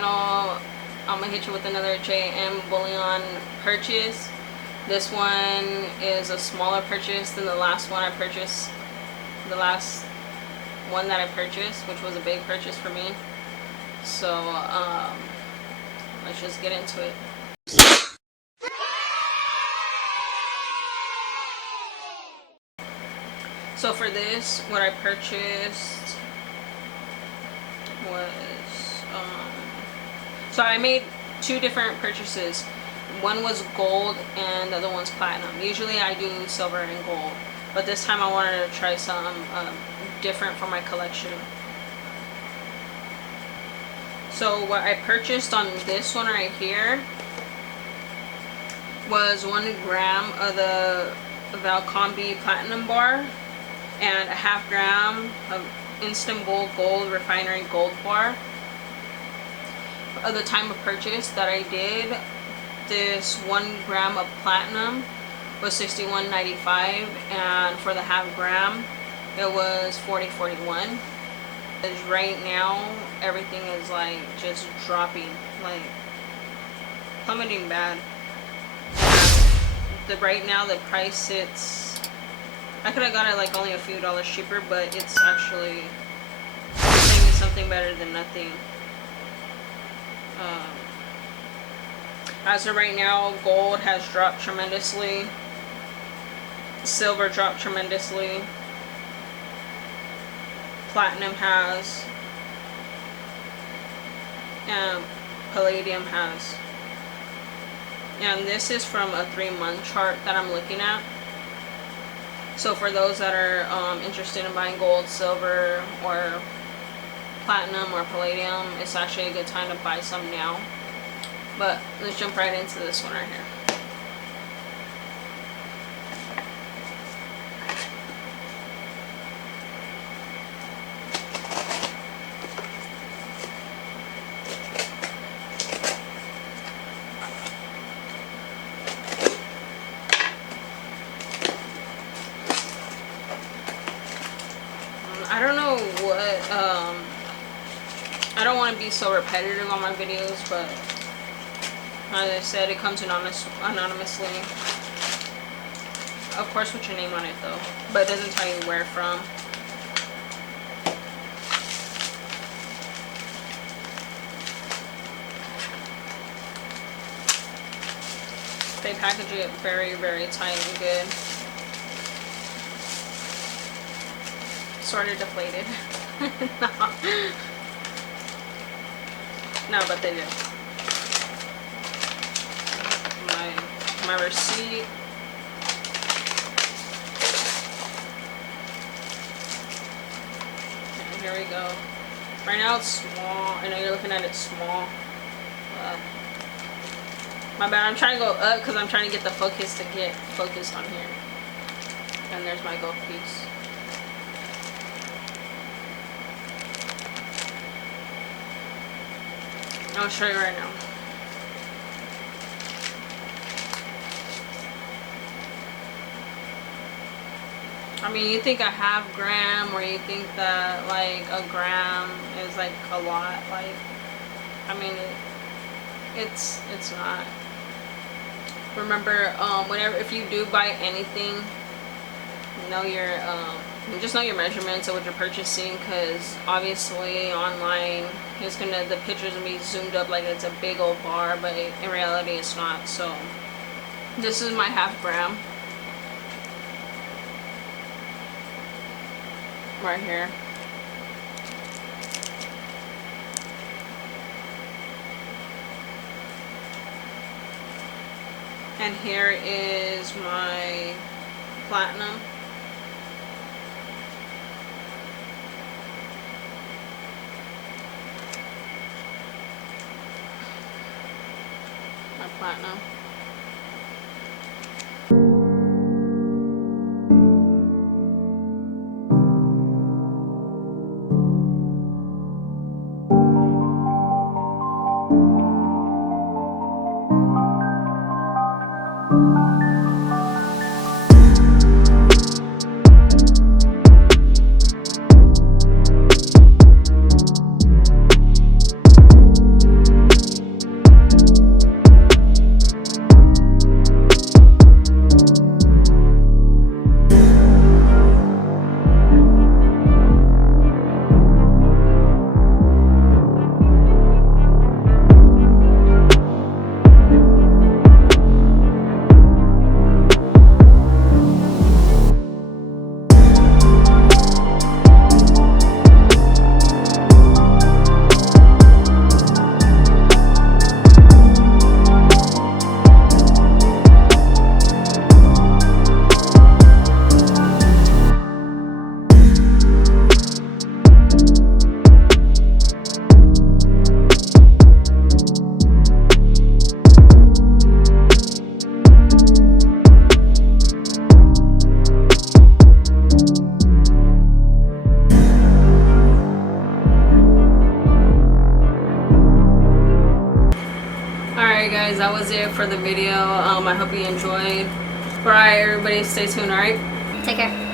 channel, I'm gonna hit you with another JM Bullion purchase. This one is a smaller purchase than the last one I purchased. The last one that I purchased, which was a big purchase for me. So let's just get into it. So for this, what I purchased was so I made two different purchases. One was gold and the other one's platinum. Usually I do silver and gold, but this time I wanted to try some different for my collection. So what I purchased on this one right here was 1 gram of the Valcombi Platinum Bar and a ½ gram of Istanbul Gold Refinery Gold Bar. At the time of purchase that I did, this 1 gram of platinum was $61.95, and for the ½ gram it was $40.41. Because right now everything is like just dropping, like plummeting bad. Right now the price sits, I could have got it like only a few dollars cheaper, but it's actually maybe something better than nothing. As of right now, gold has dropped tremendously, silver dropped tremendously, platinum has, and palladium has. And this is from a 3-month chart that I'm looking at. So for those that are interested in buying gold, silver, or platinum or palladium, it's actually a good time to buy some now. But let's jump right into this one right here. I don't know what, I don't want to be so repetitive on my videos, but as I said, it comes anonymously. Of course with your name on it though, but it doesn't tell you where from. They package it very, very tight and good. Sort of deflated. No, but they do. My receipt. And here we go. Right now it's small. I know you're looking at it small. My bad. I'm trying to go up because I'm trying to get the focus to get focused on here. And there's my gold piece. I'll show you right now. I mean, you think a ½ gram, or you think that like a gram is like a lot. Like, I mean, it's not. Remember, whenever, if you do buy anything, know your just know your measurements of what you're purchasing, because obviously online the picture's gonna be zoomed up like it's a big old bar, but in reality it's not. So this is my ½ gram right here. And here is my platinum. My platinum. guys, that was it for the video. I hope you enjoyed. Alright, everybody, stay tuned, alright? Take care.